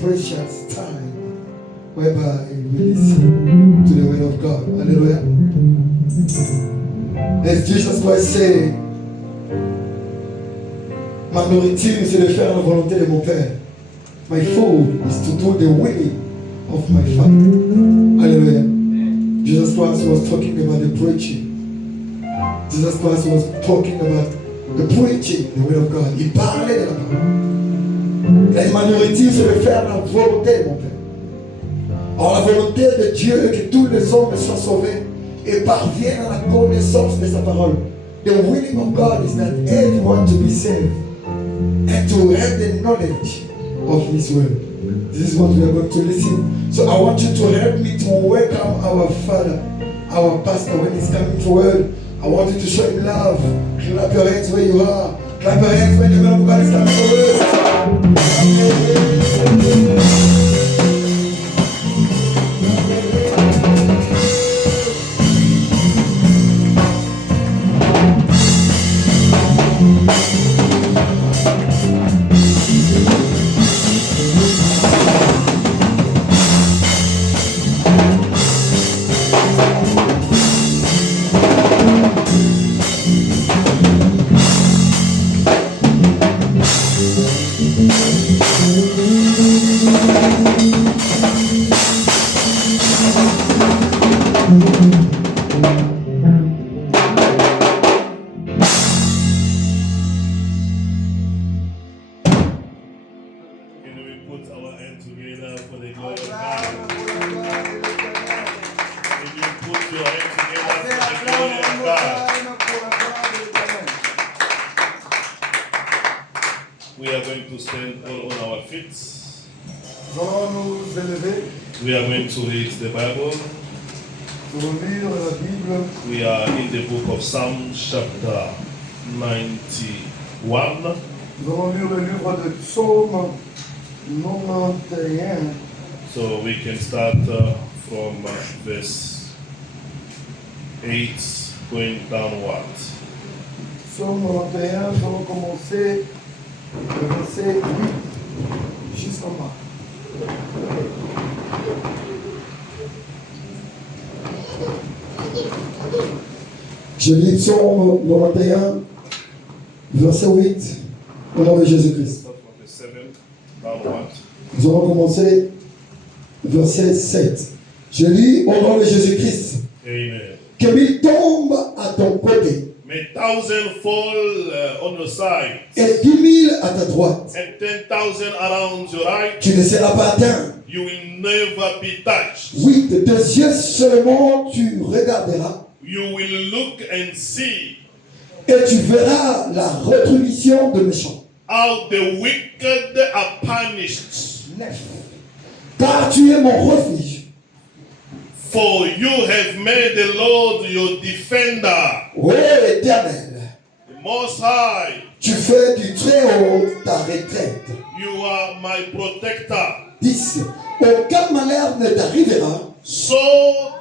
precious time whereby we listen to the word of God. Hallelujah. As Jesus Christ said, ma nourriture, c'est de faire la volonté de mon Père. My food is to do the will of my Father. Hallelujah. Jesus Christ was talking about the preaching. Jesus Christ was talking about the preaching, the word of God. Il parlait de la parole. La ma nourriture, c'est de faire la volonté de mon Père. Alors la volonté de Dieu est que tous les hommes soient sauvés et parviennent à la connaissance de sa parole. The willing of God is that everyone to be saved and to have the knowledge of His word. This is what we are going to listen. So I want you to help me to welcome our Father, our pastor, when he's coming forward. I want you to show him love. Clap your hands where you are. Clap your hands when the man of God is coming forward. We are going to stand all on our feet. Nous allons nous élever. We are going to read the Bible. Nous allons lire la Bible. We are in the book of Psalm chapter 91. Nous allons lire le livre de Psaume 91. So we can start from verse 8 going downwards. Psaume 91, nous allons commencer le verset 8 jusqu'en bas. Je lis Psaume 91, verset 8, au nom de Jésus-Christ. Nous allons commencer verset 7. Je lis au nom de Jésus-Christ. Amen. Que mille tombent à ton côté. May 1,000 fall on your side, Et 10 000 à ta droite. and 10,000 around your right. Tu ne seras pas atteint. You will never be touched. Oui, de tes yeux seulement tu regarderas. You will look and see Et tu verras la rétribution de méchants. how the wicked are punished. 9. Car tu es mon refuge. For you have made the Lord your defender, Ô Éternel, the Most High. tu fais du très haut ta retraite. You are my protector. 10. Aucun malheur ne t'arrivera. So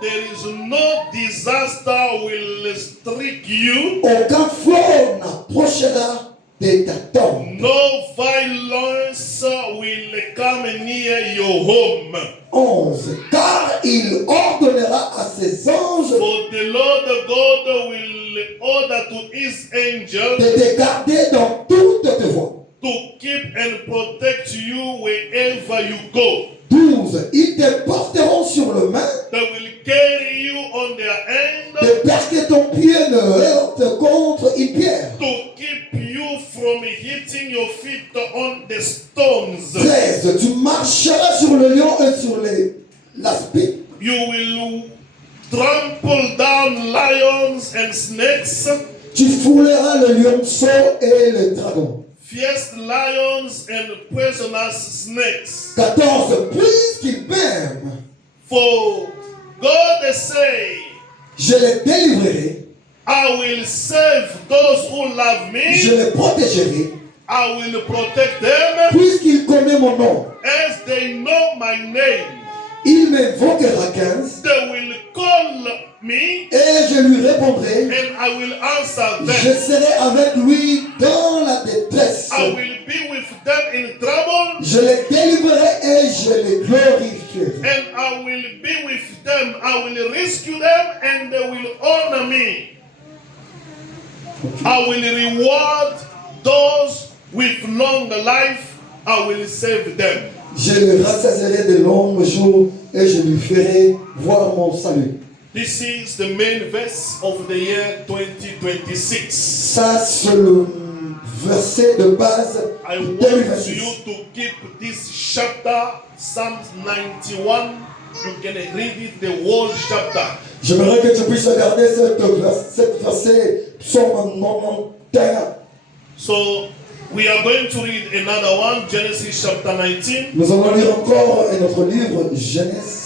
there is no disaster will strike you. Aucun flot n'approchera de ta tombe. No violence will come near your home. 11. Car il ordonnera à ses anges For the Lord God will order to his angels de te garder dans toutes tes voies. to keep and protect you wherever you go. 12. Ils te porteront sur le main, They will carry you on their hand de peur que ton pied ne heurte contre une pierre. to keep you from hitting your feet on the stones. 13. Tu marcheras sur le lion et sur l'aspic. You will trample down lions and snakes, Tu fouleras le lionceau et le dragon. fierce lions and poisonous snakes. 14. Puisqu'ils m'aiment, For God say, je les délivrerai, I will save those who love je me. les protégerai. I will protect them Puisqu'il connaît mon nom, as they know my name. il m'invoquera 15 They will call me et je lui répondrai. and I will answer Je them. serai avec lui dans la détresse. I will be with them in trouble. Je les délivrerai et rescue them and they will honor me. I will reward those with long life. I will save them. Je le rassasierai de longs jours et je lui ferai voir mon salut. This is the main verse of the year 2026. Ça, c'est le verset de base I de want 2026. you to keep this chapter, Psalms 91. You can read it, the whole chapter. J'aimerais que tu puisses regarder cette verset, psaume 91. So, we are going to read another one, Genesis chapter 19. Nous allons lire encore notre livre Genèse.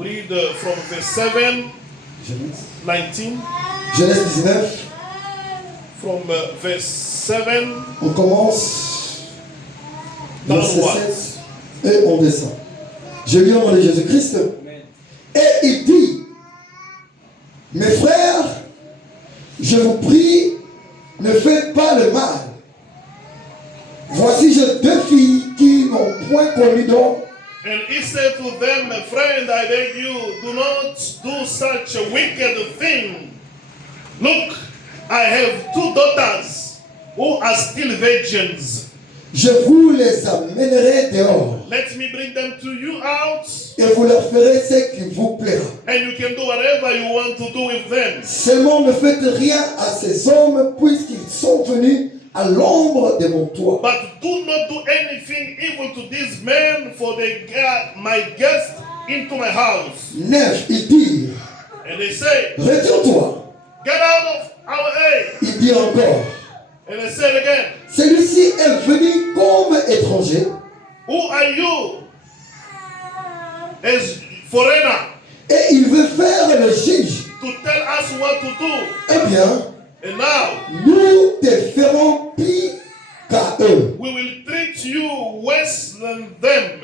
Read from verse 7, 19. Genèse 19. From verse 7 On commence verset downwards. 7 et on descend. Je lis au nom de Jésus-Christ. Et il dit, mes frères, je vous prie, ne faites pas le mal. Voici j'ai deux filles qui n'ont point connu d'homme. And he said to them, friend, I beg you, do not do such a wicked thing. Look, I have two daughters who are still virgins. Je vous les amènerai dehors Let me bring them to you out, et vous leur ferez ce qui vous plaira. and you can do whatever you want to do with them. Seulement ne faites rien à ces hommes puisqu'ils sont venus à l'ombre de mon toit. But do not do anything evil to these men, for they got my guest into my house. 9, ils dirent, And they say, retire-toi. get out of our way. Il dit encore, And they said again, celui-ci est venu comme étranger. who are you? As foreigner, Et il veut faire le juge. to tell us what to do. Eh bien, And now, nous te ferons pire qu'à eux. we will treat you worse than them.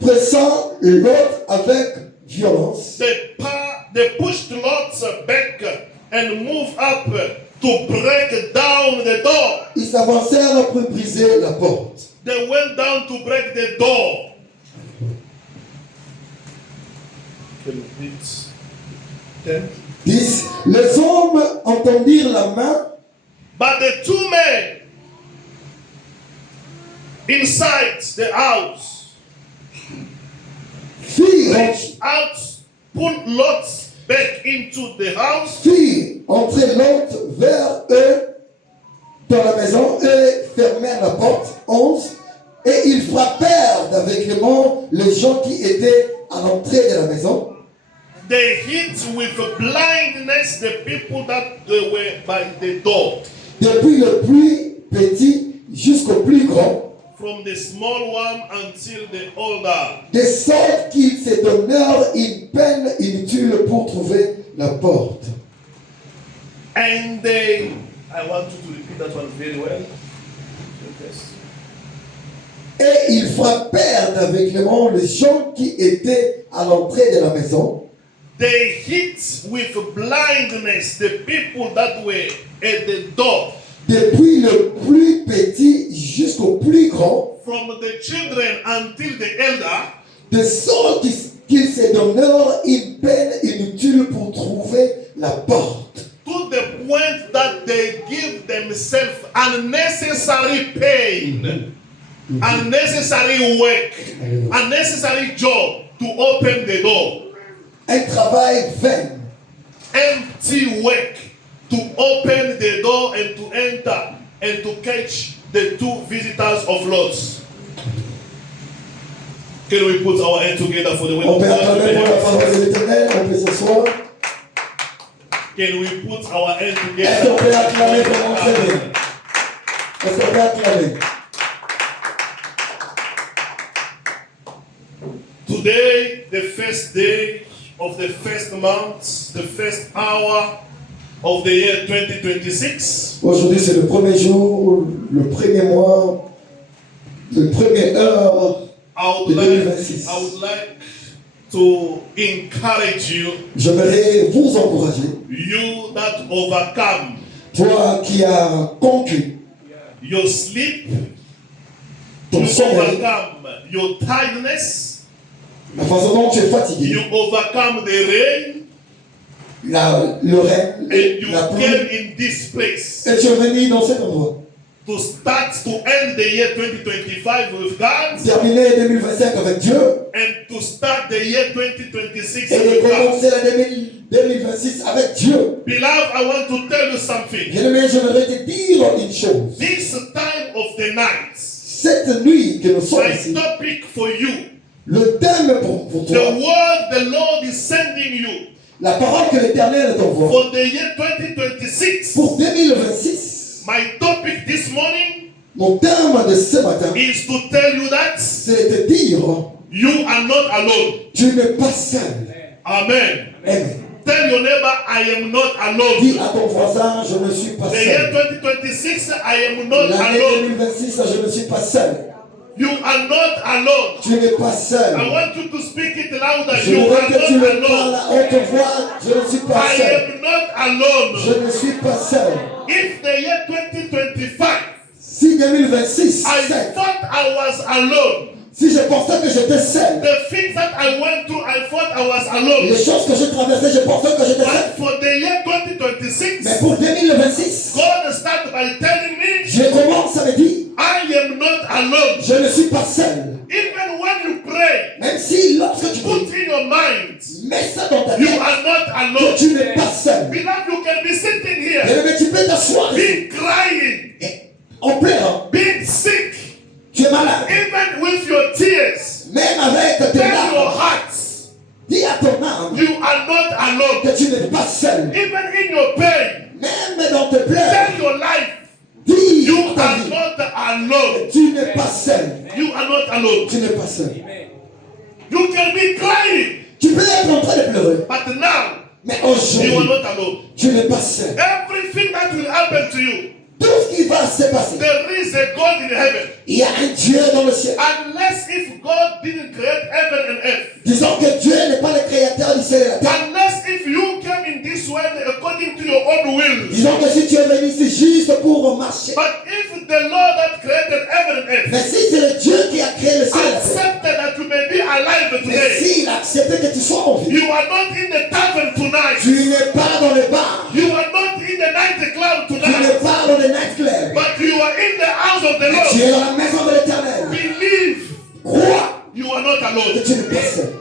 Pressant l'autre avec violence. They pushed Lot back and moved up to break down the door. Ils s'avancèrent pour briser la porte. They went down to break the door. Can you read 10? 10. Les hommes entendirent la main, But the two men inside the house reached out, put Lot back into the house, firent entrer l'autre vers eux dans la maison et fermèrent la porte. 11. Et ils frappèrent d'aveuglement les gens qui étaient à l'entrée de la maison. they hit with blindness the people that they were by the door, Depuis le plus petit jusqu'au plus grand, from the small one until the older. de sorte qu'ils se donnèrent une peine inutile pour trouver la porte. And they, I want you to repeat that one very well. Yes. Et ils frappèrent d'aveuglement les gens qui étaient à l'entrée de la maison. They hit with blindness the people that were at the door, Depuis le plus petit jusqu'au plus grand, from the children until the elder, de sorte qu'ils se donnèrent une peine inutile pour trouver la porte. to the point that they give themselves unnecessary pain, unnecessary work, unnecessary job to open the door. Un travail vain, Empty work to open the door and to enter and to catch the two visitors of Lot. Can we put our hand together for the word on of peut acclamer pour la God? parole de l'Éternel, on peut s'asseoir. Can we put our hand Est-ce qu'on peut acclamer pour mon together? Seigneur? Est-ce qu'on peut acclamer? Today, the first day of the first month, the first hour of the year 2026, Aujourd'hui, c'est le premier jour, le premier mois, le premier heure de 2026. I would like to encourage you, J'aimerais vous encourager, you that overcome toi qui as conquis your sleep, ton you sommeil, overcome your tiredness, La façon dont tu es fatigué, you overcome the rain, le règne, and you la came pluie, in this place et tu es venu dans cet endroit. to end the year 2025 with God Terminer 2025 avec Dieu and to start the year 2026 et de with God. commencer l'année 2026 avec Dieu. Beloved, I want to tell you something. Bien-aimé, j'aimerais te dire une chose. This time of the night, Cette nuit que nous sommes my ici, topic for you, le thème pour the toi, word the Lord is sending you la parole que l'Éternel t'envoie for the year 2026. pour 2026. My topic this morning Mon thème de ce matin, is to tell you that c'est de te dire, you are not alone. tu n'es pas seul. Amen. Amen. Tell your neighbor, I am not Dis alone. à ton voisin, je ne suis pas The year seul. 2026, I am not L'année alone. 2026, je ne suis pas seul. You are not alone. Tu n'es pas seul. I want you to speak it louder. Je You voudrais are que tu not me parles alone. à haute voix. Je ne suis pas I seul. am not alone. Je ne suis pas seul. If the year 2025, Si 2026, I thought I was alone. si je pensais que j'étais seul, The things that I went through, I thought I was alone. les choses que je traversais, je pensais que j'étais seul. But for the year 2026, Mais pour 2026, God started by telling me, je commence à me dire, I am not alone. je ne suis pas seul. Even when you pray, Même si lorsque tu put pries, in your mind, mets ça dans ta you tête, are not que alone. tu n'es pas seul. Beloved, you can be sitting here, Mais tu peux t'asseoir ici, being crying, en pleurant. being sick, Tu es malade. even with your tears. Même avec tes Tell your larmes, heart, dis à ton âme you are not alone. que tu n'es pas seul. Even in your pain, Même dans tes pleurs, tell your life, dis you à ta are vie, not alone. tu n'es pas seul. You are not alone. Tu n'es pas seul. You can be crying, Tu peux être en train de pleurer, but now mais you are aujourd'hui, not alone. tu n'es pas seul. Everything that will happen to you, Tout ce qui va se passer, there is a God in heaven. il y a un Dieu dans le ciel. Unless if God didn't create heaven and earth. Disons que Dieu n'est pas le créateur du ciel et de la terre. Unless if you came in this world according to your own will. Disons que si tu es venu ici juste pour marcher. But if the Lord that created heaven and earth Mais si c'est le Dieu qui a créé le ciel et la terre, accepted that you may be alive mais today, s'il a accepté que tu sois en vie, you are not in the tavern tonight. tu n'es pas dans le bar, You are not in the night club tu n'es tonight. pas dans le nightclub, But you are in the house of the tu es Lord. dans la maison de l'Éternel. Believe Crois you are not que alone. tu n'es pas seul.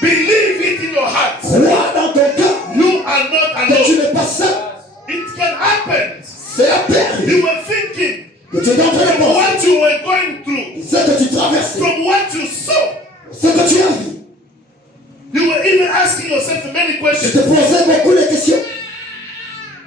Believe it in your heart. Crois dans ton cœur You are not que tu alone. n'es pas seul. It can happen. C'est la paix You were thinking que tu es en train de from penser, what you were going through, ce que tu traverses, from what you saw. ce que tu as vu. You were even asking yourself many Je te questions. posais beaucoup de questions.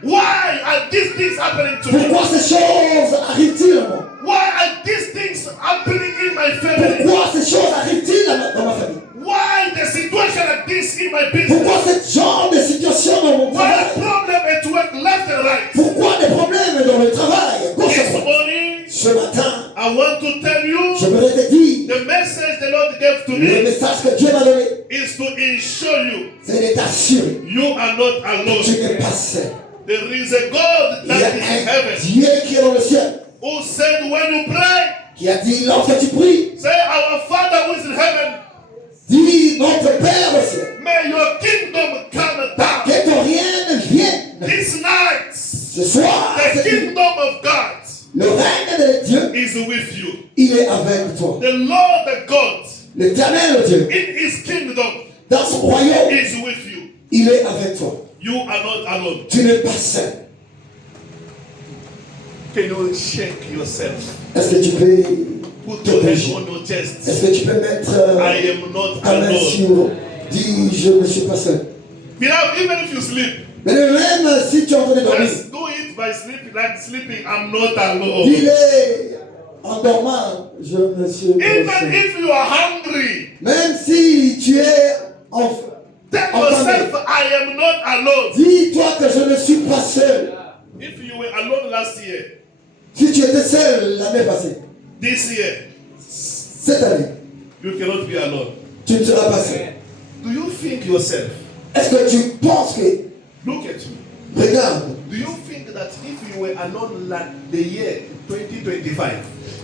Why are these things happening to me? Pourquoi ces choses arrivent-ils à moi? Why are these things happening in my family? Pourquoi ces choses arrivent-ils dans ma famille? Why the situation like this in my business? Pourquoi ce genre de situation dans mon Why travail? the problem at work left and right? Pourquoi des problèmes dans le travail? Gauche à This droite. morning, Ce matin, I want to tell you je voudrais te dire, the message the Lord gave to le me message que Dieu m'a donné, is to ensure you c'est de t'assurer you are not que alone. tu n'es pas seul. There is a God Il y a that is in un heaven Dieu qui est dans le ciel, who said when you pray, qui a dit lorsque tu pries, say our Father who is in heaven, dis notre Père au ciel, may your kingdom come down. que ton règne vienne. This night, Ce soir, the kingdom of God le règne de Dieu, is with you. il est avec toi. The Lord, the God, L'éternel Dieu, in his kingdom dans son royaume, is with you. il est avec toi. You are not alone. Tu n'es pas seul. Can you shake yourself? Est-ce que tu peux Put te your hand bouger? on your chest. Est-ce que tu peux mettre I am not ta main alone. sur, dis je ne suis pas seul. Beloved, even if you sleep, Mais même si tu es en train de dormir, just do it by sleeping, like sleeping. I'm not alone. dis-le en dormant, je ne suis pas Even seul. if you are hungry, Même si tu es en tell yourself, I am not alone. dis-toi que je ne suis pas seul. If you were alone last year, Si tu étais seul l'année passée, this year, cette année, you cannot be alone. tu ne seras pas seul. Do you think yourself? Est-ce que tu penses que, Look at me. regarde, Do you think that if you were alone like the year 2025,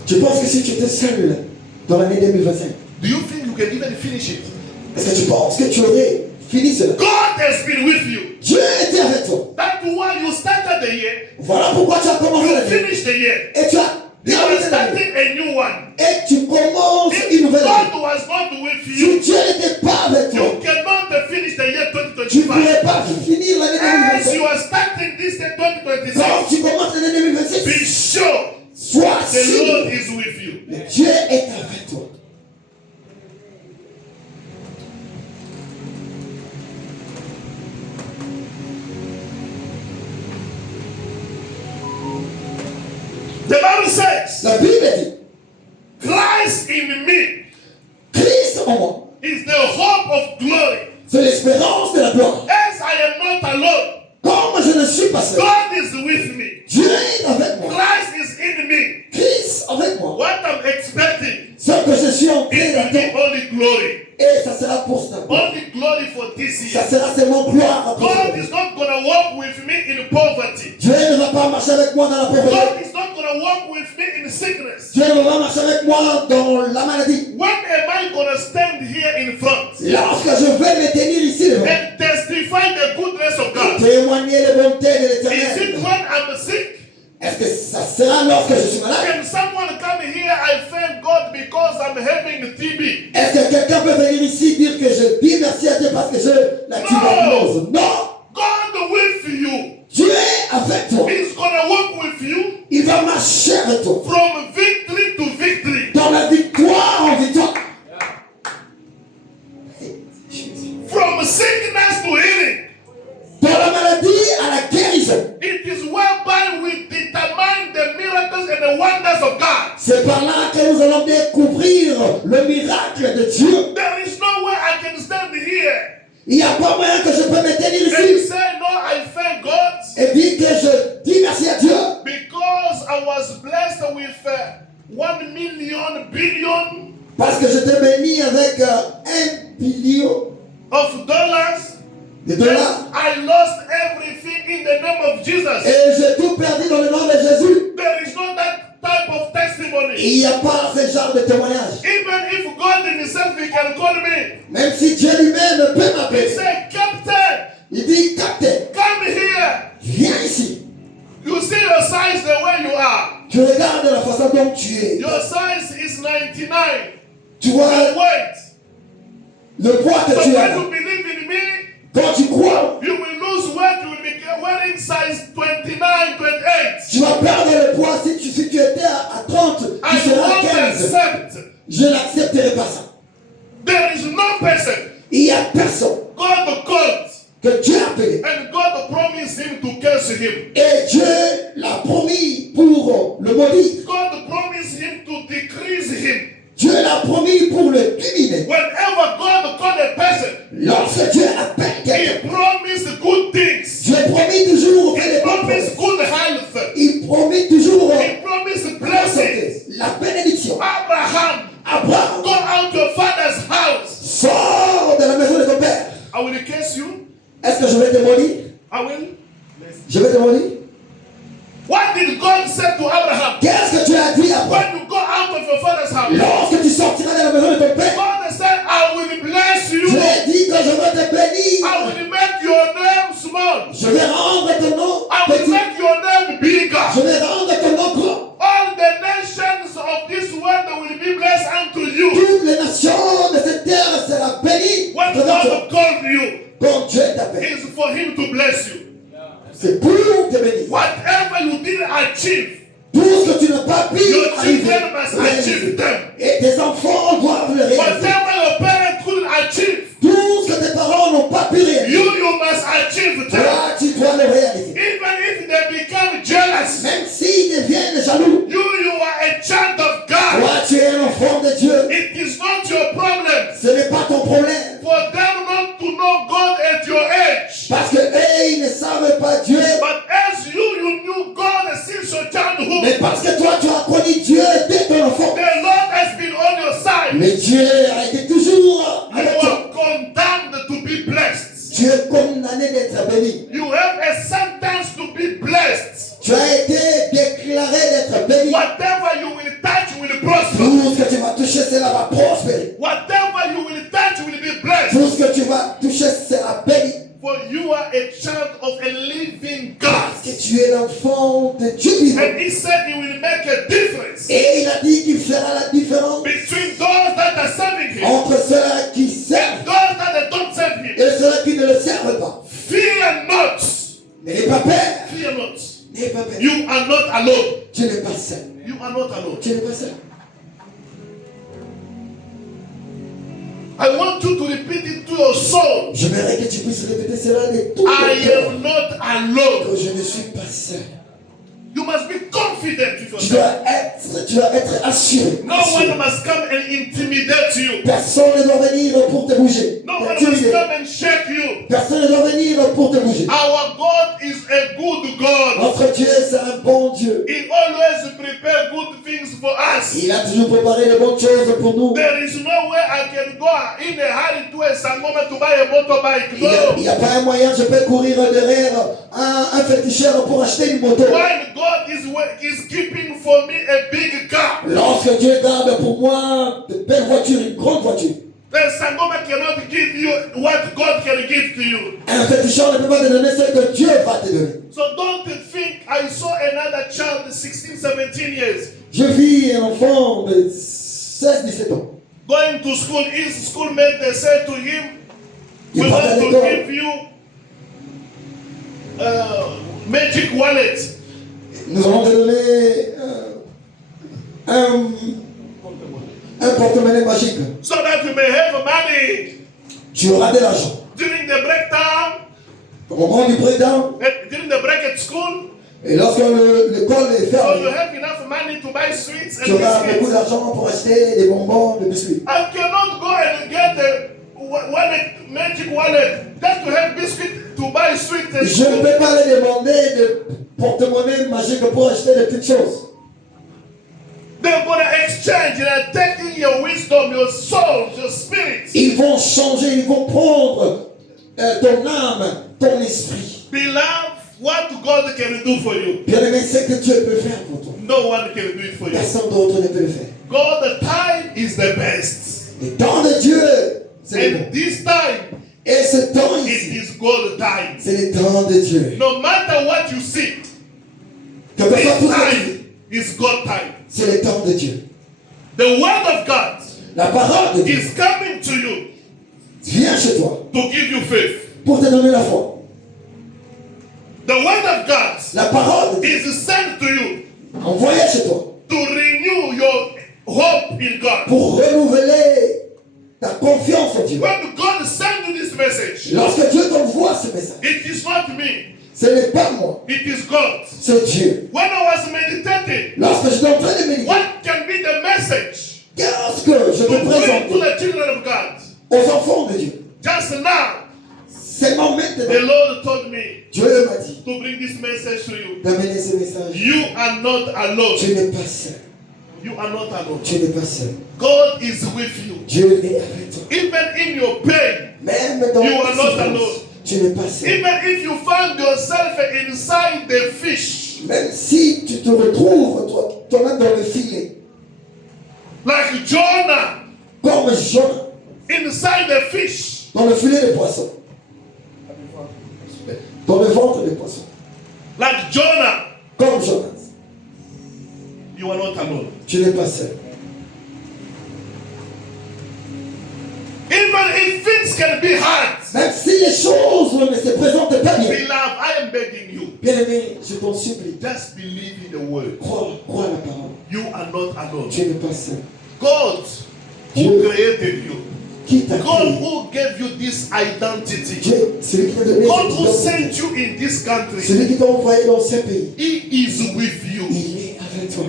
tu penses que si tu étais seul dans l'année 2025, Do you think you can even finish it? Est-ce que tu penses que tu aurais fini cela? God has been with you. Dieu était avec toi. That's why you started the year. Voilà pourquoi tu as commencé You l'année. finished the year. Et tu as You are terminé l'année. starting a new one. Et tu commences If une nouvelle année. God was not with Si you, Dieu n'était pas avec toi, you cannot finish the year tu ne pourrais 2025. pas finir l'année As 2025. you are starting this year Quand 2026, tu commences l'année be 2026, sure sois the Lord sûr is with you. que Dieu est avec toi. The Bible says, La Bible dit, Christ in me Christ en moi, is the hope of glory. c'est l'espérance de la gloire. As I am not alone, Comme je ne suis pas seul, God is with me. Dieu est avec moi. Christ is in me. Christ avec moi. What I'm expecting Ce que je suis en train is to be d'attendre, only glory. et ça sera pour ça. Only glory for this Ça year. sera seulement gloire à God toi. is not going to walk with me in poverty. Dieu ne va pas marcher avec moi dans la pauvreté. God is not going to walk with me in sickness. Dieu ne va pas marcher avec moi dans la maladie. When am I going to stand here in front Lorsque je vais me tenir ici devant, and testify the goodness of God? témoigner les bontés de Is it l'Éternel. when I'm sick? Est-ce que ça sera lorsque je suis malade? Can someone come here? I thank God because I'm having TB. Est-ce que quelqu'un peut venir ici dire que je dis merci à Dieu parce que j'ai la tuberculose? Non! God with you. Dieu est avec toi. He's going to walk with you Il va marcher avec toi. from victory to victory. Dans la victoire en victoire. From sickness to healing. Dans la maladie à la guérison. It is whereby we determine the miracles and the wonders of God. C'est par là que nous allons découvrir le miracle de Dieu. There is no way I can stand here Il n'y a pas moyen que je peux me tenir and ici say, no, I thank God et dire que je dis merci à Dieu because I was blessed with 1 million billion parce que je t'ai béni avec 1 billion of dollars. de dollars I lost everything in the name of Jesus. et j'ai tout perdu dans le nom de Jésus. There is not that type of testimony. Il n'y a pas ce genre de témoignage. Even if God himself, he can call me. Même si Dieu lui-même peut He m'appeler. said, Captain, Il dit, capitaine, come here. viens ici. You see your size the way you are. Tu regardes la façon dont tu es. Your size is 99. Tu vois Your weight. le poids que So tu when as. you believe in me, Quand tu crois, you will lose weight. You will be wearing size 29, 28. tu vas perdre le poids. Si tu étais à 30, tu I seras à won't 15. accept. Je n'accepterai pas ça. There is no person Il n'y a personne God called que Dieu a appelé. and God promised him to curse him. Et Dieu l'a promis pour le maudire. God promised him to decrease him. Dieu l'a promis pour le diminuer. Whenever God called a person, Lorsque Dieu appelle quelqu'un, he promised good things. Dieu promet toujours auprès He des bonnes promised promesses. good health. Il promet toujours He promised la blessings. santé, la bénédiction. Abraham, Abraham, go out your father's house. sors de la maison de ton père. I will curse you. Est-ce que je vais te maudire? I will. Je vais te maudire. What did God say to Abraham? Qu'est-ce que tu as dit après? When you go out of your father's house, Lorsque tu sortiras de la maison de ton père, God said, I will bless you. je ai dit que je vais te I bénir. will make your name small. Je vais rendre ton nom I will petit. make your name Je bigger. vais rendre ton nom grand. All the nations of this world will be blessed unto you. Toutes les nations de cette terre seront bénies. When Devant toi. God called you, Quand Dieu t'appelle, it's for him to bless you. c'est pour te bénir. Whatever you didn't achieve, Tout ce que tu n'as pas pu your arriver, children must achieve them. et tes enfants doivent le réaliser. Whatever your parents couldn't achieve, Tout ce que tes parents n'ont pas pu réaliser, you must achieve them. toi, tu dois le réaliser. Even if they become jealous, Même s'ils deviennent jaloux, you are a child of God. toi, tu es un enfant de Dieu. It is not your problem Ce n'est pas ton problème. for them not to know God at your age. Parce que eux, ils ne savent pas Dieu. But as you knew God since your childhood, Mais parce que toi, tu as connu Dieu dès ton enfant. the Lord has been on your side. Mais Dieu a été toujours You avec toi. are condemned to be blessed. Tu es condamné d'être béni. You have a sentence to be blessed. Tu as été déclaré d'être béni. Whatever you will touch will prosper. Tout ce que tu vas toucher, cela va prospérer. What living God. Que tu es l'enfant de Dieu vivant. And he said he will make a difference Et il a dit qu'il fera la différence between those that are serving him entre ceux qui and servent those that don't serve him. et ceux qui ne le servent pas. Fear not. N'ayez pas peur. Fear not. N'ayez pas peur. You are not alone. Tu n'es pas seul. You are not alone. Tu n'es pas seul. I want you to repeat it to your soul. J'aimerais que tu puisses répéter cela de tout ton I cœur. am not alone. Que je ne suis pas seul. You must be confident with Tu yourself. dois être assuré. No one must come and intimidate you. Personne ne doit venir pour te bouger. No one must come and shake you. Personne ne doit venir pour te bouger. Our God is a good God. Notre Dieu, c'est un bon Dieu. He always prepares good things for us. Il a toujours préparé de bonnes choses pour nous. There is no way I can go in a hurry to a Sangoma to buy a motorbike. Il No. n'y a pas un moyen, je peux courir derrière un féticheur pour acheter une moto. When God is keeping for me a big car, Lorsque Dieu garde pour moi de belles voitures, une grande voiture, then Sangoma cannot give you what God can give to you. un féticheur ne peut pas te donner ce que Dieu va te donner. So don't think I saw another child 16, 17 years Je vis un enfant de 16-17 ans. going to school. His schoolmate, they said to him, Il we part want à to l'école. give you magic wallet. Nous allons te donner un porte-monnaie magique. So that you may have money Tu auras de l'argent. during the break time, Au moment du président, during the break at school. et lorsque l'école est So you fermée, have enough money to buy sweets tu and auras beaucoup biscuits. d'argent pour acheter des bonbons, des biscuits. I cannot go and get a wallet, magic wallet, just to have biscuit to buy sweets and Je ne school. peux pas les demander de porte-monnaie magique pour acheter des petites choses. They're going to exchange and taking your wisdom, your soul, your spirit. Ils vont changer, ils vont prendre ton âme, ton esprit. Beloved, what God can do for you, Bien-aimé, c'est que Dieu peut faire pour toi. no one can do it for you. Personne d'autre ne peut le faire. God, the time is the best. Le temps de Dieu, c'est le bon. And this time, Et ce temps it ici, is God time. c'est le temps de Dieu. No matter what you see, Que personne this tout ça, time is God time. c'est le temps de Dieu. The word of God La parole de Dieu is coming to you vient chez toi to give you faith. pour te donner la foi. The word of God La parole de Dieu is sent to you envoyée chez toi to renew your hope in God. pour renouveler ta confiance en Dieu. When God sends you this message, Lorsque Dieu t'envoie ce message, it is not me, ce n'est pas moi, it is God. c'est Dieu. When I was meditating, Lorsque je suis en train de méditer, what can be the message qu'est-ce que je to te bring to présente the children of God? aux enfants de Dieu? Just now, Seulement the maintenant, Lord told me Dieu m'a dit to bring this message to you. d'amener ce message. You are not alone. Tu n'es pas seul. You are not alone. Tu n'es pas seul. God is with you. Dieu est avec toi. Even in your pain, Même dans You ta are not souffrance, alone. tu n'es pas seul. even if you find yourself inside the fish, Même si tu te retrouves toi-même dans le filet, like Jonah comme Jonas, inside the fish, dans le filet des poissons, dans le ventre des poissons, like Jonah, comme Jonas, you are not alone. tu n'es pas seul. Even if things can be hard, Même si les choses ne se présentent pas bien, beloved, I am begging you, bien-aimé, je t'en supplie, just believe in the word. crois à la parole. You are not alone. Tu n'es pas seul. God who Dieu created you, qui t'a God créé, who gave you this identity, Dieu, celui qui t'a donné God cette who identité, sent you in this country, celui qui t'a envoyé dans ce pays, He is with you. il est avec toi.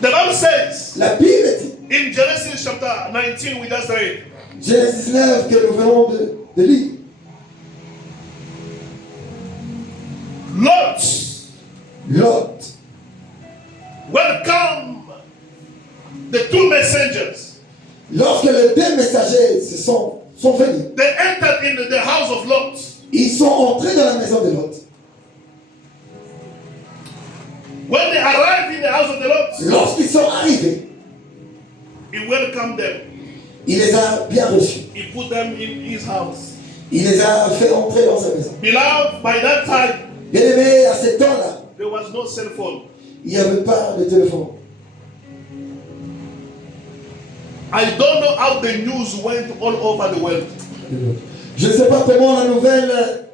The Bible says La Bible dit, in Genesis chapter 19, we just read, Genèse 19 que nous venons de lire, Lot Lot, welcome the two messengers. lorsque les deux messagers sont venus, They entered into the house of Lot. ils sont entrés dans la maison de Lot. When they arrived in the house of the Lot, Lorsqu'ils sont arrivés, He welcomed them. il les a bien reçus. He put them in His house. Il les a fait entrer dans sa maison. Beloved, by that time, Bien aimé, à ce temps-là, there was no cell phone. il n'y avait pas de téléphone. I don't know how the news went all over the world. Je ne sais pas comment la nouvelle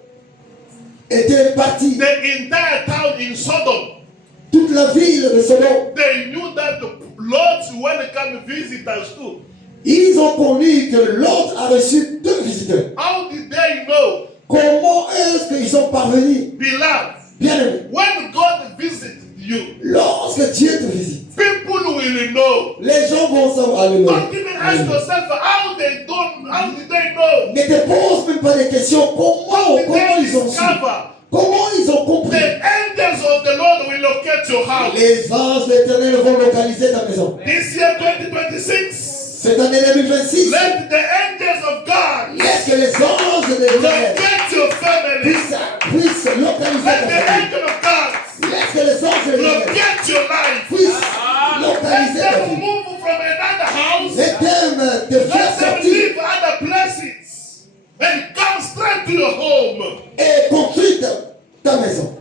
était partie. The entire town in Sodom, Toute la ville de Sodome, they knew that the Lord's welcome visitors too. ils ont connu que l'autre a reçu 2 visiteurs. How did they know? Comment est-ce qu'ils sont parvenus? Beloved, Bien aimé, when God visits you, lorsque Dieu te visite, people will know. les gens vont savoir. Alléluia. Don't even ask yourself how did they know? Ne te pose même pas des questions. How did Comment they ils ont su? discover? Comment ils ont compris? The angels of the Lord will locate your house. Les anges de l'Éternel vont localiser ta maison. This year 2026, Cette année 2026, let the angels of God laisse que les anges de l'Éternel locate your family. puissent localiser Let ta the famille. angel of God Laisse que les anges de l'Éternel locate your life. puissent Let localiser ta them vie. move from another house. Let them te faire Let them sortir leave other places and come straight to your home. et construire ta maison.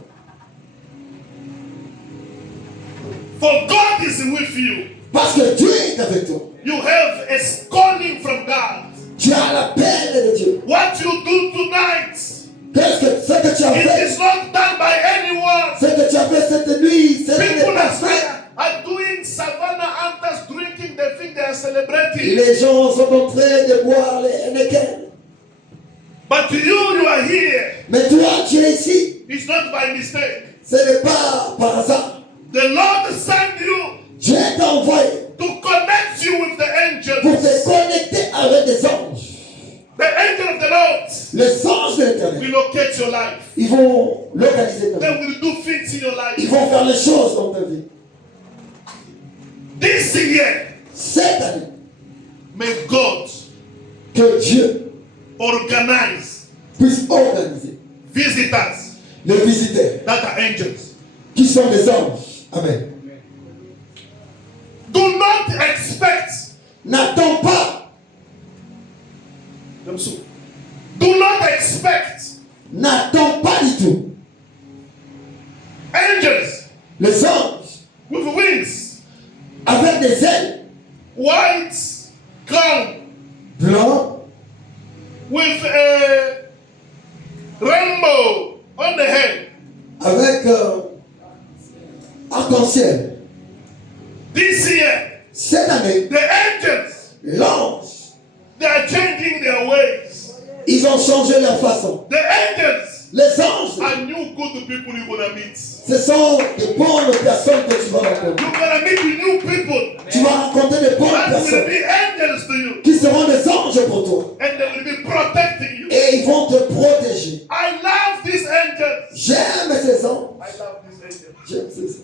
For God is with you. Parce que Dieu est avec toi. You have a calling from God. Tu as l'appel de Dieu. What you do tonight, Ce que tu as it fait, is not done by anyone. ce que tu as fait cette nuit, ce n'est People pas fait. are doing Savannah Hunters drinking, they think they are celebrating. Les gens sont en train de boire les Heineken. But you are here. Mais toi, tu es ici. It's not by mistake. Ce n'est pas par hasard. The Lord sent you Dieu t'a envoyé to connect you with the pour te angels. connecter avec des anges. The angel of the Lord Les anges de l'Éternel, will locate your life. ils vont localiser ta They vie. will do things in your Ils life. vont faire les choses dans ta vie. This year, Cette année, may God que Dieu organize puisse organiser visitors les visiteurs that are angels. qui sont des anges. Amen. Do not expect. N'attends pas, Do not expect n'attends pas du tout. angels Les anges with wings, avec des ailes white crown, blancs with a rainbow on the head. avec arc-en-ciel. This year, Cette année, the angels, l'ange, they are changing their ways. ils ont changé leur façon. The angels Les anges, are new good people you're gonna meet. ce sont des bonnes personnes que tu vas rencontrer. You're gonna meet new people Tu vas rencontrer des bonnes that will personnes be angels to you, qui seront des anges pour toi. and they will be protecting you. Et ils vont te protéger. I love these angels. J'aime ces anges. I love these angels. J'aime ces anges.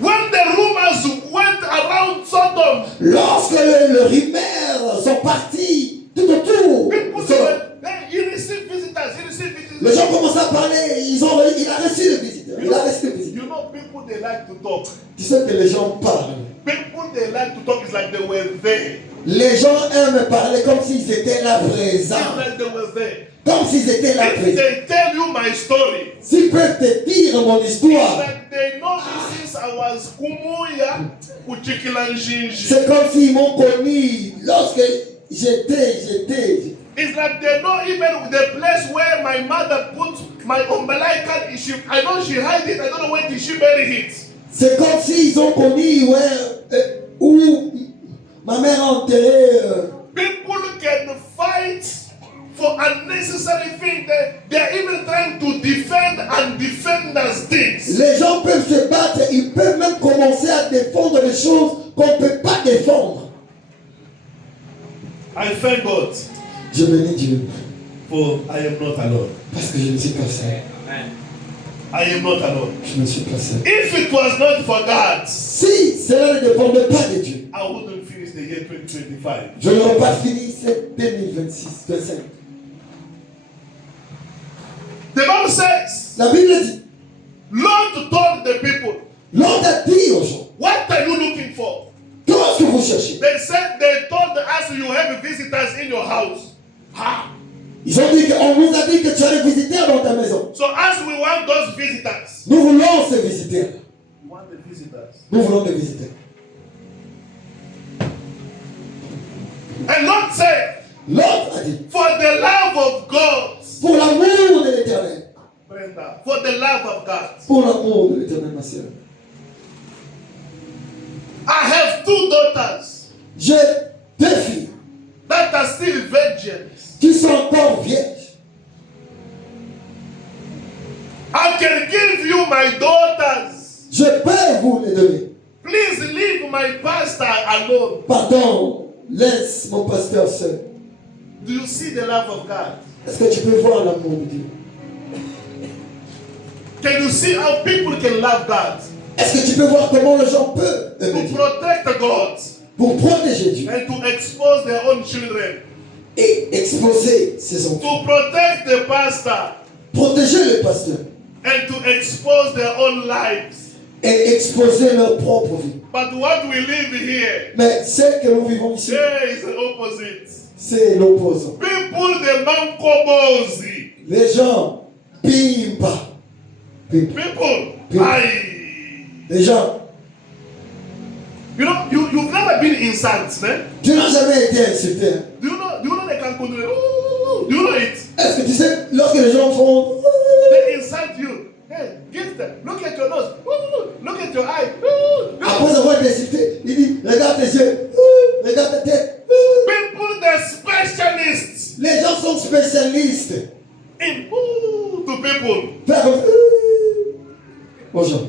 When the rumors went around Sodom, Lorsque les rumeurs sont partis tout autour, people said, hey, he received visitors, he received visitors. les gens commencent à parler. Il a reçu le visiteur. Il a reçu le visiteur. You know, people, they like to talk. Tu sais que les gens parlent. People, they like to talk. It's like they were there. Les gens aiment parler comme s'ils étaient là It's présents. like they were there. Comme s'ils étaient là If présents. they tell you my story, S'ils peuvent te dire mon it's histoire, like they know me since I was Kumuya, Kuchikilanjinji. c'est comme s'ils m'ont connu lorsque j'étais. It's like they know even the place where my mother put my umbilical issue. I know she hid it. I don't know where did she bury it. C'est comme s'ils ont connu où ma mère a enterré. People can fight for unnecessary things. They're even trying to defend and defend us things. Les gens peuvent se battre, ils peuvent même commencer à défendre des choses qu'on ne peut pas défendre. I thank God Je bénis Dieu for I am not alone. parce que je ne suis pas seul. I am not alone. Je ne suis pas seul. If it was not for God, Si cela ne dépendait pas de Dieu, I wouldn't finish the year 2025. je n'aurais pas fini cette 2025. The Bible says, La Bible dit, Lord told the people, l'on a dit aux gens, what are you looking for? qu'est-ce que vous cherchez? They told us you have visitors in your house. Ils ont dit qu'on nous a dit que tu as des visiteurs dans ta maison. So as we want those visitors, Nous voulons ces visiteurs. we want the visitors. Nous voulons des visiteurs. And Lord said, L'autre a dit, for the love of God, pour l'amour de l'éternel. Brenda, for the love of God, Pour l'amour de l'éternel, ma soeur. I have 2 daughters J'ai 2 filles that are still virgins. qui sont encore vierges. I can give you my daughters. Je peux vous les donner. Please leave my pastor alone. Pardon, laisse mon pasteur seul. Do you see the love of God? Est-ce que tu peux voir l'amour de Dieu? Can you see how people can love God? Est-ce que tu peux voir comment les gens peuvent aimer To Dieu? protect God Pour protéger Dieu and to expose their own children. et exposer ses enfants. To protect the pastor Protéger les pasteurs and to expose their own lives. et exposer leur propre vie. But what we live here, Mais ce que nous vivons ici, there is the opposite. c'est l'opposant. People the mankobozi. Les gens pillent pas. Pillent. People, aye. Les gens, You know, you've never been insulted, eh? tu n'as jamais été insulté. Do you know they can do it? Ooh, do you know it? Est-ce que tu sais, lorsque les gens font... They insult you. Hey, give them. Look at your nose. Ooh, look at your eye. Ooh, look. Après avoir été insulté, il dit, regarde tes yeux, regarde ta tête. People, they're specialists Les gens sont spécialistes. in to people. Faire comme... aux gens.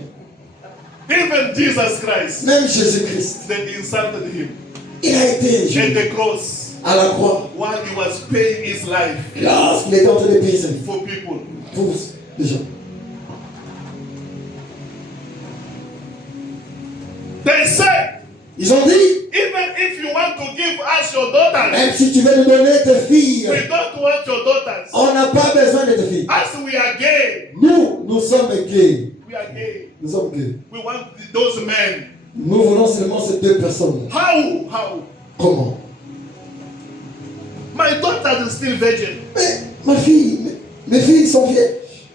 Even Jesus Christ, Même Jésus-Christ, they insulted him il a été at injurié the cross à la croix while he was paying his life lorsqu'il était en train de payer sa vie for people. pour les gens. They said, Ils ont dit, even if you want to give us your daughters, même si tu veux nous donner tes filles, we don't want your daughters. on n'a pas besoin de tes filles. As we are gay, Nous sommes gays. we are gay. Nous sommes gays. We want those men. Nous voulons seulement ces 2 personnes. How? Comment? My daughter is still virgin. Mais ma fille, mes filles sont vierges.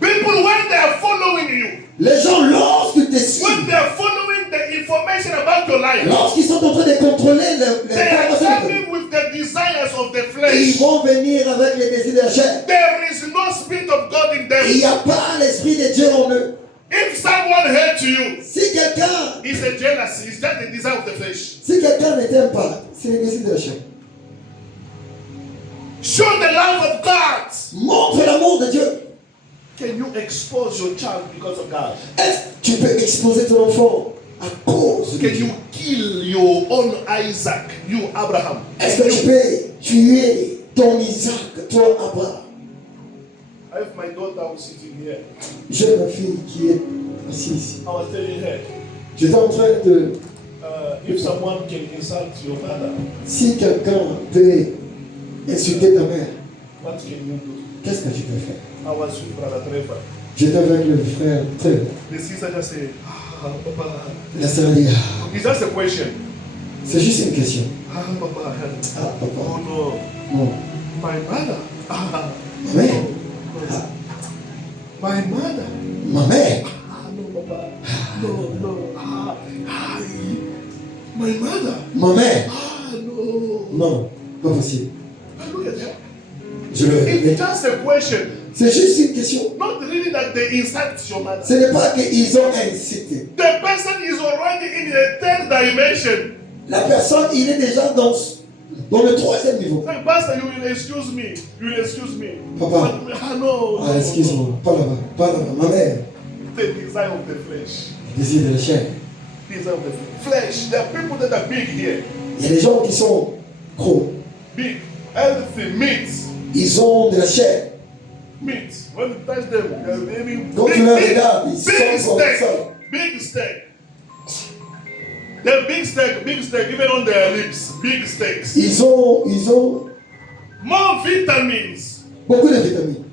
People, when they are following you, Les gens, lorsqu'ils te when suivent, they are following the information about your life, lorsqu'ils sont en train de contrôler les they are informations, coming with the desires of the ils flesh. vont venir avec les désirs de la chair. There is no spirit of God in Il them. n'y a pas l'esprit de Dieu en eux. If someone hurts you, Si quelqu'un it's a jealousy. It's just the desire of the flesh. si quelqu'un ne t'aime pas, c'est les désirs de la chair. Show the love of God. Montre l'amour de Dieu. Can you expose your child because of God? Est-ce que tu peux exposer ton enfant à cause de Can Dieu? you kill your own Isaac, you Abraham? Est-ce que tu peux tuer ton Isaac, toi Abraham? I have my daughter who's sitting here. J'ai ma fille qui est assise ici. I was telling her, J'étais en train de... if someone can insult your mother, Si quelqu'un peut insulter ta mère, what can you do? qu'est-ce que tu peux faire? I was with Brother Trevor. J'étais avec le frère Trevor. The sister just said, Papa. La sœur dit, ah, It's just a question. c'est juste une question. Papa. Ah, Oh papa. no, Non. my mother. Ma mère. Ah, My mother. ma mère. No, Papa. No. My mother. Ma mère. No. Non, pas possible. Look at her. Je le It's répète. just a question. C'est juste une question. Not really that they insult your mother. Ce n'est pas qu'ils ont incité. The person is already in a third dimension. La personne, il est déjà dans le 3e niveau. Say, Pastor, you will excuse me. You will excuse me. Papa. No. Ah, excuse-moi. Pas là-bas. Pas là-bas. Ma mère. The desire of the flesh. Désir de la chair. Desire of the flesh. There are people that are big here. Il y a des gens qui sont gros. Big. Healthy meat. Ils ont de la chair. Meat. When you touch them, they're very Quand tu les regardes, ils sont comme ça. Big steak. They're big steak, even on their lips. Big steaks. Ils ont More vitamins. beaucoup de vitamines.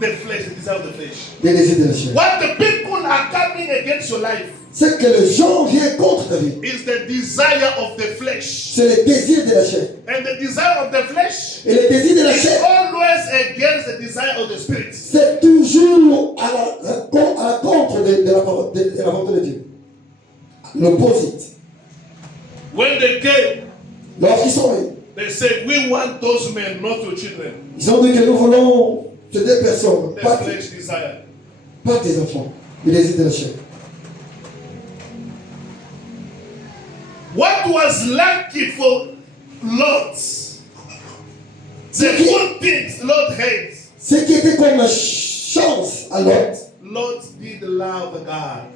The flesh, the desire of the flesh. Des désirs de la chair. What the people are coming against your life. c'est que les gens viennent contre ta vie. is the desire of the flesh. C'est le désir de la chair. And the desire of the flesh Et le désir de la is chair, always against the desire of the spirit. c'est toujours à la contre de la volonté de Dieu. L'opposite. When they came, Lorsqu'ils sont venus, they said, we want those men, not your children. ils ont dit que nous voulons ces deux personnes, The pas flesh desire. tes enfants, le désir de la chair. What was lacking for Lot? The good things Lot hates. Ce qui était comme chance à Lot, Lot did love God.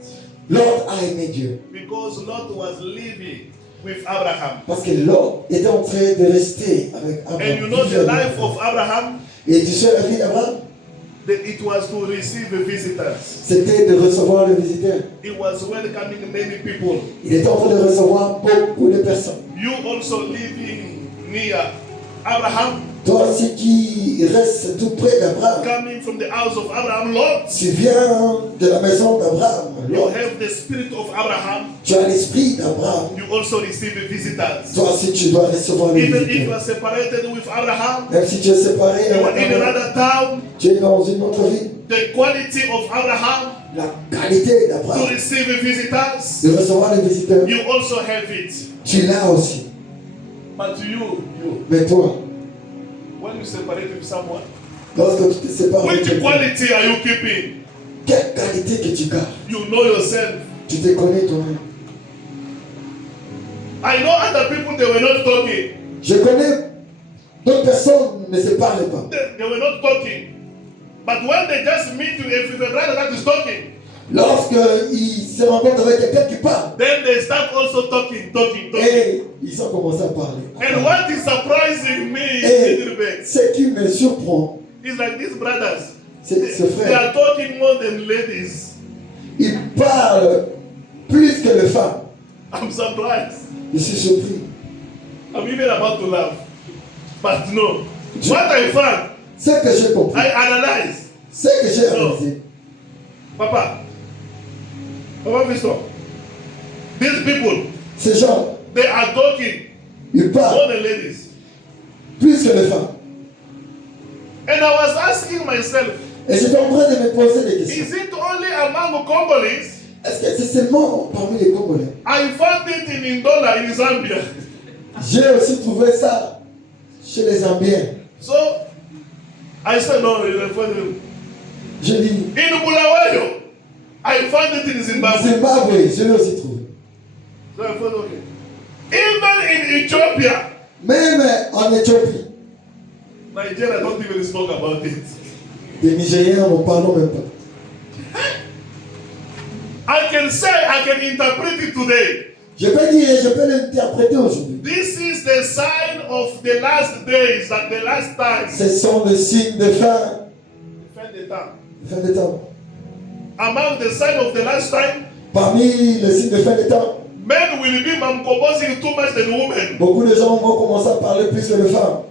Lot a aimé Dieu. Because Lot was living with Abraham. Parce que Lot était en train de rester avec Abraham. And you know the life of Abraham? Et tu sais la vie d'Abraham? It was to receive visitors. C'était de recevoir les visiteurs. He was welcoming many people. Il était en train de recevoir beaucoup de personnes. You also living near Abraham, Toi aussi qui restes tout près d'Abraham, coming from the house of Abraham, Lot. tu viens de la maison d'Abraham. You Lot. have the spirit of Abraham. Tu as l'esprit d'Abraham. You also receive visitors. Toi aussi tu dois recevoir les Even if you visiteurs. are separated with Abraham, Même si tu es séparé, you are in d'Abraham, another town, tu es dans une autre ville. the quality of Abraham La qualité to d'Abraham receive visitors, de recevoir les visiteurs, you also have it. tu l'as aussi. But you, Mais toi, when you separate with someone, lorsque tu te sépares, which de quelqu'un, quality are you keeping? quelle qualité que tu gardes? You know yourself. Tu te connais toi-même. I know other people, they were not talking. Je connais d'autres personnes ne se parlent pas. They were not talking. But when they just meet you, if a brother that is talking, Lorsqu'ils se rencontrent avec quelqu'un qui parle, then they start also talking. et ils ont commencé à parler. And what is surprising me a Et little bit ce qui me surprend, is like these brothers, c'est ce they frère. are talking more than ladies. Il parle plus que les femmes. I'm surprised. Je suis surpris. I'm even about to laugh. But no. What I found, Ce que j'ai compris, I analyze. ce que j'ai réalisé, Papa, Victor, these people, ces gens, they are talking ils parlent more than ladies. plus que les femmes. And I was asking myself, Et j'étais en train de me poser des questions. is it only among Congolese? Est-ce que c'est seulement parmi les Congolais? I found it in Ndola in Zambia. J'ai aussi trouvé ça chez les Zambiens. So I said, no, it's funny. Je dis, In Bulawayo, I found it in Zimbabwe. Zimbabwe, je l'ai aussi trouvé. So I thought, okay. Even in Ethiopia, Même en Éthiopie, Nigeria don't even talk about it. les Nigériens n'en parlent même pas. I can say, I can interpret it today. Je peux dire et je peux l'interpréter aujourd'hui. This is the sign of the last days, that the last time. Ce sont les signes de fin, Fin des temps. fin des temps. Among the sign of the last time, Parmi les signes de fin des temps, men will be composing too much than women. beaucoup de gens vont commencer à parler plus que les femmes.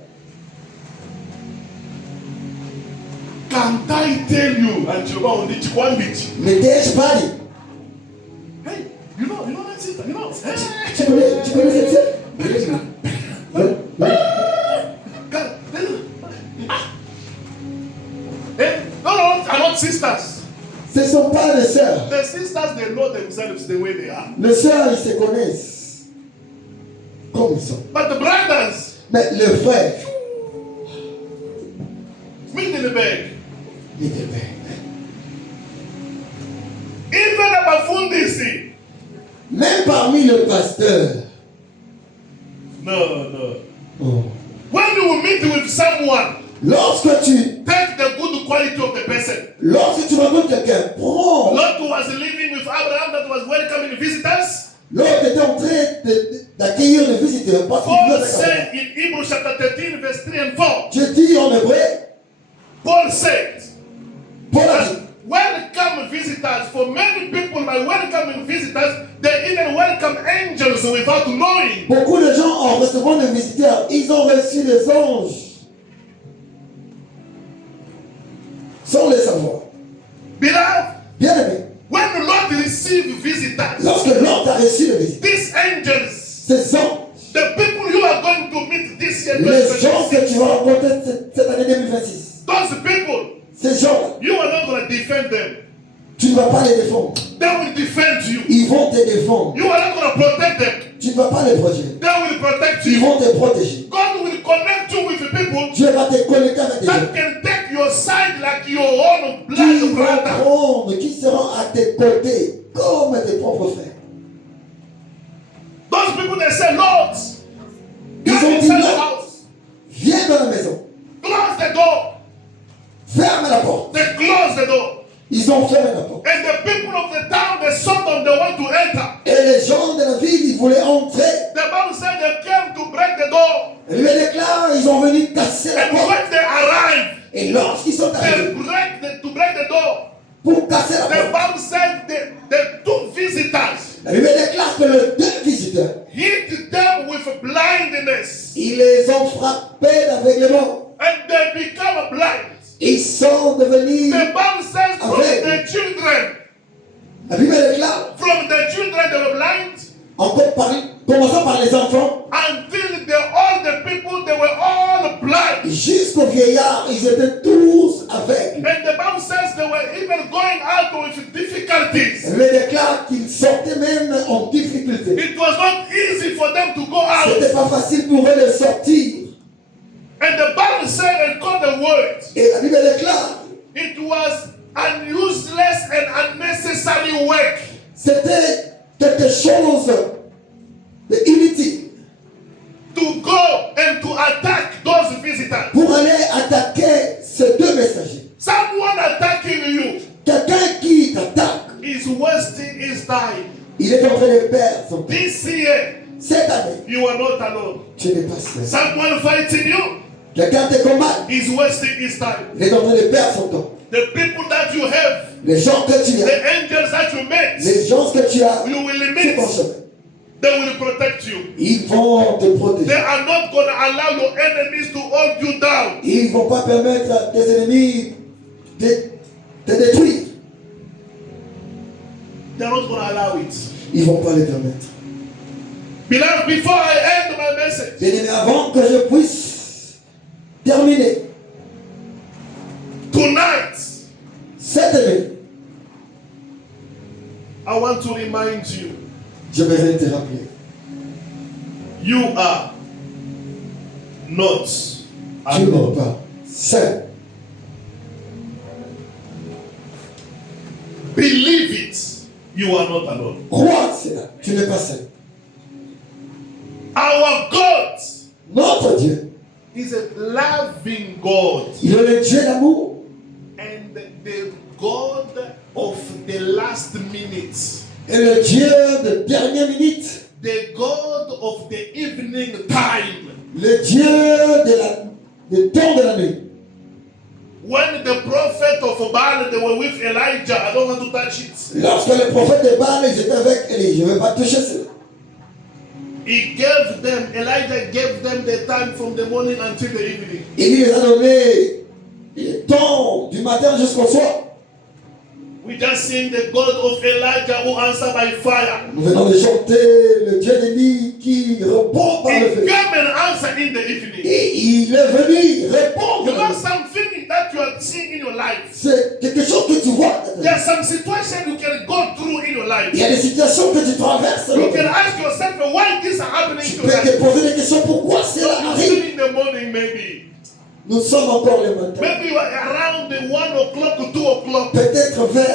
Can't I tell you? And you know, one bitch. Mais t'ai-je pas dit? Hey, you know that sister, you know. Tu connais cette sœur? Oui, oui. No, are not sisters. Ce ne sont pas les sœurs. The sisters, they know themselves the way they are. Les sœurs, ils se connaissent comme ils sont. But the brothers, Mais le frère, meet in the bed. il est bête. Even Abafundisi. Même parmi le pasteur. No. Oh. When you meet with someone, Lorsque tu take the good quality of the person. rencontres quelqu'un, prends. Lot was living with Abraham that was welcoming visitors. L'autre était en train d'accueillir les visiteurs. Parce qu'il Paul veut said in Hebrews chapter 13, verse 3 and 4. Je dis en hébreu, Paul said, Paul a dit, welcome visitors. For many people, by welcoming visitors, they even welcome angels without knowing. beaucoup de gens en recevant des visiteurs, ils ont reçu les anges sans les savoir. Beloved, Bien aimé, when the Lord receives visitors, ces anges, the people you are going to meet this year, les gens que 2026, tu vas rencontrer cette année 2026, those people, ces gens-là, you are not going to defend them. tu ne vas pas les défendre. They will defend you. Ils vont te défendre. You are not going to protect them. Tu ne vas pas les protéger. They will protect Ils you. vont te protéger. God will connect you with the people Dieu va te connecter avec des gens that can take your side like your own qui blood vont brother. prendre, qui seront à tes côtés comme tes propres frères. Those people they say, Lord, Ils come ont dit inside the non, house. viens dans la maison, Close the door. ferme la porte. They close the door. Ils ont fermé la porte. And the people of the town, they saw them, they want to enter. Et les gens de la ville, ils voulaient entrer. The Bible said they came to break the door. Et lui déclare, ils ont venu casser la And porte. when they arrived, Et lorsqu'ils sont they arrivés to break the door. pour casser la The porte, Bible said the two visitors la Bible déclare que les deux visiteurs, hit them with blindness. ils les ont frappés d'aveuglement. And they become blind. Ils sont devenus, The Bible says from Aveugles. the children, la Bible déclare, from the children they were blind, commençons par les enfants, until all the people, they were all blind. jusqu'aux vieillards, ils étaient tous aveugles. And the Bible says they were even going out with difficulties. La Bible déclare qu'ils sortaient même en difficulté. It was not easy for them to go out. C'était pas facile pour eux de sortir. And the Bible said and called the word, Et la Bible déclare, it was an useless and unnecessary work. c'était quelque chose d'inutile To go and to attack those visitors. pour aller attaquer ces deux messagers. Someone attacking you Quelqu'un qui t'attaque, is wasting his time. il est en train de perdre son temps. This year, Cette année, you are not alone. tu n'es pas seul. Someone fighting you Quelqu'un te combat, is wasting his time. il est en train de perdre son temps. The people that you have, Les gens que tu the as, angels that you met, les gens que tu as, you will sur meet, ton chemin, they will protect you. ils vont te They protéger. are not going to allow your enemies to hold you down. Ils ne vont pas permettre à tes ennemis de te détruire. They are not going to allow it. Ils ne vont pas le permettre. Beloved, before I end my message, Bien-aimé, avant que je puisse terminer tonight, cette année, I want to remind you, j'aimerais te rappeler, you are not tu n'es alone. pas seul. Believe it, you are not alone. Crois cela, tu n'es pas seul. Our God Notre Dieu, is a loving God il est le Dieu d'amour and the God of the last minute, et le Dieu de dernière minute, the God of the evening time. le Dieu du temps de la nuit. When the prophet of Baal, they were with Elijah, I don't want to touch it. Lorsque les prophètes de Baal, ils étaient avec Élie, je ne vais pas toucher cela. He gave them, Elijah gave them the time from the morning until the evening. Élie les a donné le temps du matin jusqu'au soir. We just sing the God of Elijah who answered by fire. Nous venons de chanter le Dieu d'Élie qui répond par le He feu. came and answered in the evening. Et il est venu répondre. You know something that you are seeing in your life. C'est quelque chose que tu vois. There's some situation you can go through in your life. Il y a des situations que tu traverses. You can ask yourself why this is happening Tu to peux te you. poser des questions. Pourquoi cela You're arrive? still in the morning maybe. Nous sommes encore le matin. Maybe you are around the 1 o'clock or 2 o'clock. Peut-être vers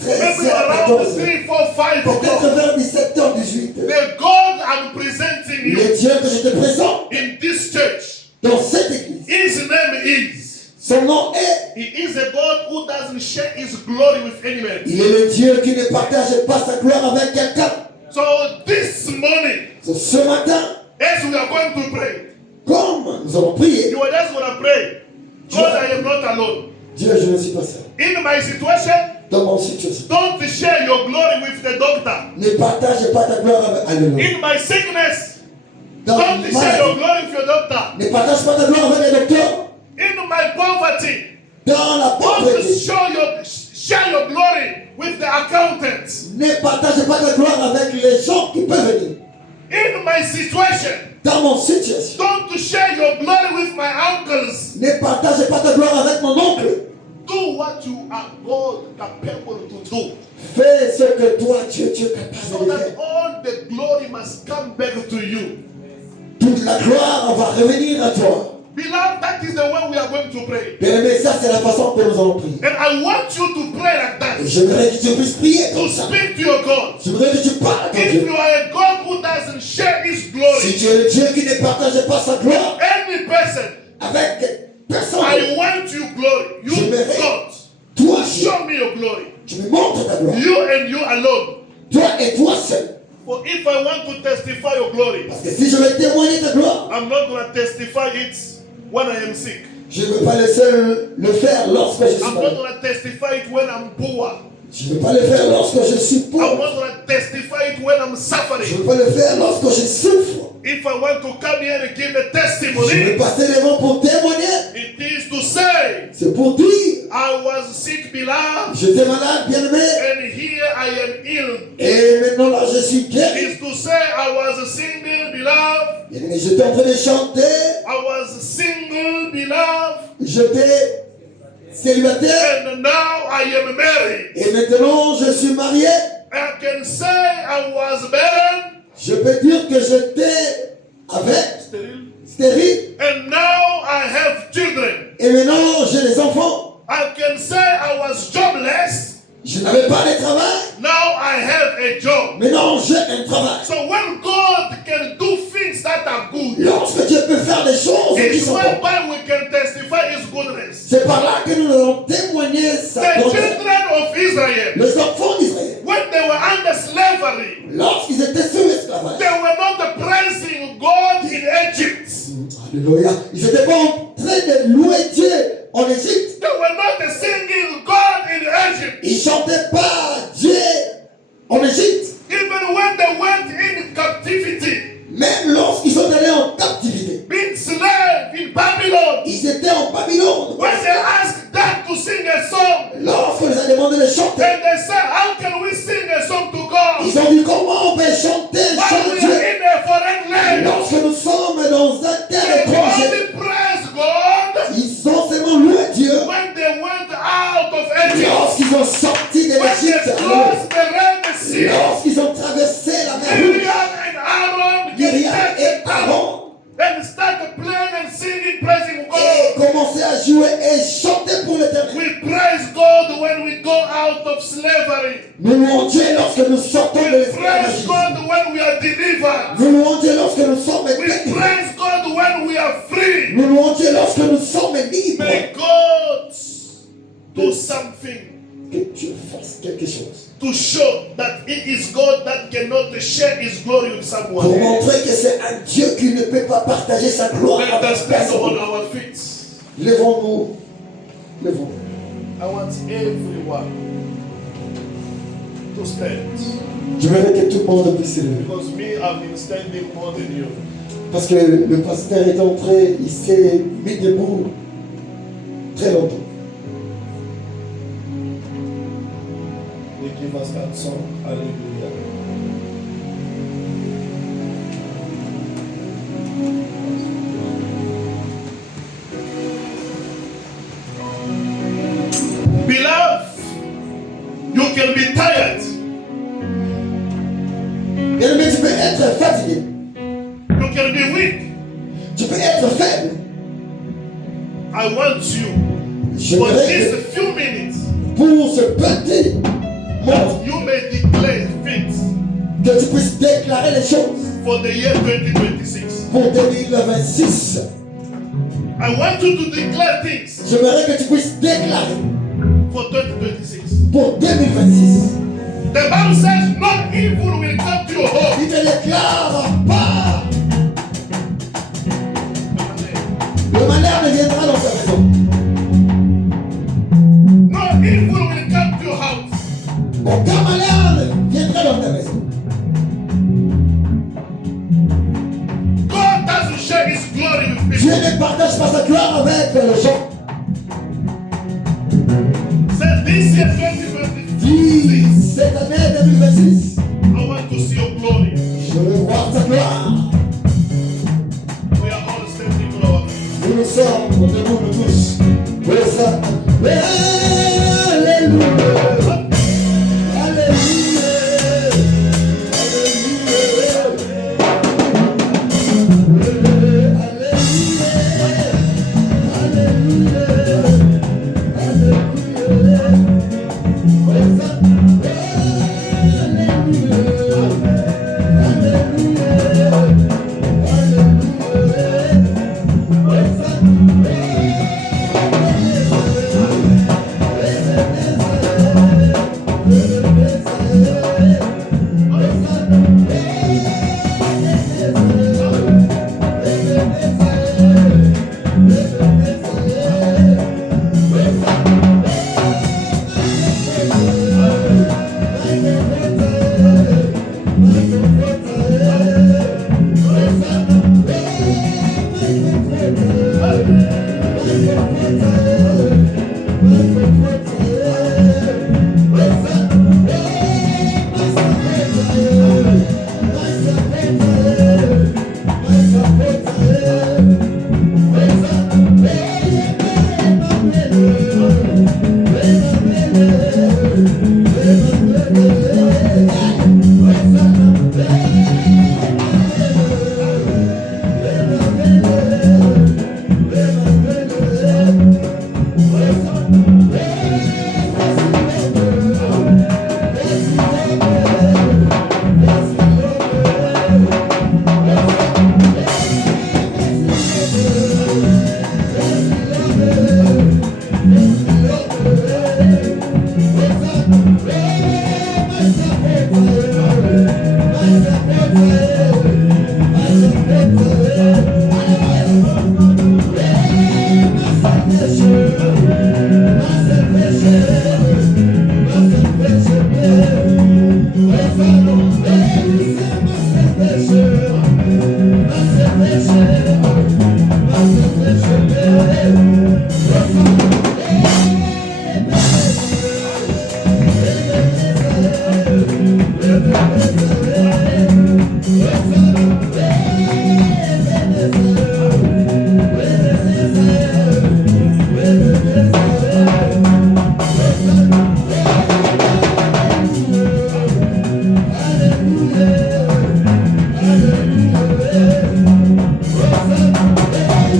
13h, Maybe around 14h. 3, 4, 5 Peut-être o'clock. vers 17h, 18h. The God I'm presenting you Le Dieu que je te présente in this church, dans cette église, his name is, son nom est, he is a God who doesn't share his glory with any man. il est le Dieu qui ne partage pas sa gloire avec quelqu'un. So this morning, Ce matin, as we are going to pray, comme nous allons prier, you are just going to pray. God, I am not alone. Dieu, je ne suis pas seul. In my situation, Dans mon situation, don't share your glory with the doctor. ne partage pas ta gloire avec Alléluia. In my sickness, Dans la don't share your maladie, glory with your doctor. ne partage pas ta gloire avec les docteurs. In my poverty, Dans la don't pauvreté, share your glory with the accountant. ne partage pas ta gloire avec les gens qui peuvent venir. In my situation, dans mon situation. don't share your glory with my uncles. Ne partage pas ta gloire avec mon oncle. Do what you are God capable to do. Fais ce que toi, tu es So capable de that faire. all the glory must come back to you. Toute la gloire va revenir à toi. Beloved, that is the way we are going to pray. Bien-aimé, ça c'est la façon que nous allons prier. And I want you to pray like that. Et j'aimerais que tu puisses prier To comme ça. speak to your God. J'aimerais que tu parles à ton If Dieu. you are a God who doesn't share His Si glory tu es le Dieu qui ne partage pas sa gloire any person, avec personne, I want you glory. You J'aimerais- God, toi, Dieu, show me your glory. tu me montres ta gloire. You and you alone. Toi et toi seul. For if I want to testify your glory, Parce que si je veux témoigner ta gloire, I'm not going to testify it when I am sick. je ne veux pas le seul le faire lorsque je suis I'm not malade. going to testify it when I'm poor. Je ne veux pas le faire lorsque je suis I'm pauvre. not going to testify it when I'm Je ne suffering. veux pas le faire lorsque je souffre. If I want to come here and give a Je veux testimony, passer devant pour témoigner. it is to say, C'est pour dire, I was sick, beloved, j'étais malade, bien-aimé, and here I am ill. et maintenant là je suis guéri. It is to say, I was single, beloved. Bien-aimé, j'étais en train de chanter, I was single, beloved, j'étais célibataire, and now I am married. et maintenant je suis marié. I can say I was barren, Je peux dire que j'étais avec sterile, stérile, and now I have children. et maintenant j'ai des enfants. I can say I was jobless, Je n'avais pas de travail, now I have a job. maintenant j'ai un travail. So when God can do things that are good, Lorsque Dieu peut faire des choses qui it's sont bonnes, whereby we can testify His goodness. c'est par là que nous allons témoigner sa The bonté. children of Israel, Les enfants d'Israël, when they were under slavery, lorsqu'ils étaient sous l'esclavage, they were not praising God in Egypt. alléluia, ils n'étaient pas en train de louer Dieu en Égypte. They were not singing God in Egypt. Ils ne chantaient pas Dieu en Égypte. Even when they went in captivity, Même lorsqu'ils sont allés en captivité, being slave in Babylon, ils étaient en Babylone. when they asked them to sing a song, Lorsqu'on les a demandé de chanter, and they said, how can we sing a song to God ils ont dit comment on peut chanter, while we chanter are in a foreign land? lorsque nous sommes dans un terre They étranger. only praise God Ils ont seulement loué Dieu when they went out of Egypt. lorsqu'ils ont sorti de When l'Égypte. they crossed the Red Sea, Lorsqu'ils ont traversé la mer Rouge, Miriam and Aaron Myriam et get Aaron and started playing and singing, praising et God. commencé à jouer et chanter pour l'Éternel. We praise God when we go out of slavery. Nous louons Dieu lorsque nous sortons de We praise l'esclavagisme. God when we are delivered. Nous louons Dieu lorsque nous sommes We libres. praise God when we are free. Nous louons Dieu lorsque nous sommes libres. May God do something Que Dieu fasse quelque chose to show that it is God that cannot share His glory with pour someone. montrer que c'est un Dieu qui ne peut pas partager sa gloire Let avec us stand on personne. our feet. Levons-nous. Levons-nous. I want everyone to stand. Je veux que tout le monde puisse se lever. Because me, I've been standing more than you. Parce que le pasteur est entré, il s'est mis debout très longtemps. They give us that song. Hallelujah. Beloved, you can be tired. Bien-aimé, tu peux être fatigué. You can be weak. Tu peux être faible. I want you Je for voudrais these que few minutes pour ce petit moment, you may declare things que tu puisses déclarer les choses for the year 2026. pour 2026. I want you to declare things J'aimerais que tu puisses déclarer for 2026. pour 2026. The Bible says, no evil will come to your home. Il ne déclare pas. Le malheur ne viendra dans ta maison. No evil will come to your house. Aucun malheur ne viendra dans ta maison. God doesn't share His glory with Dieu people. ne partage pas sa gloire avec les gens. Say this year 2026, Dis, cette année 2026, I want to see your glory. je veux voir ta gloire. Jesus.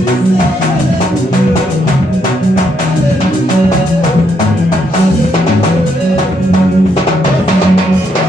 Hallelujah.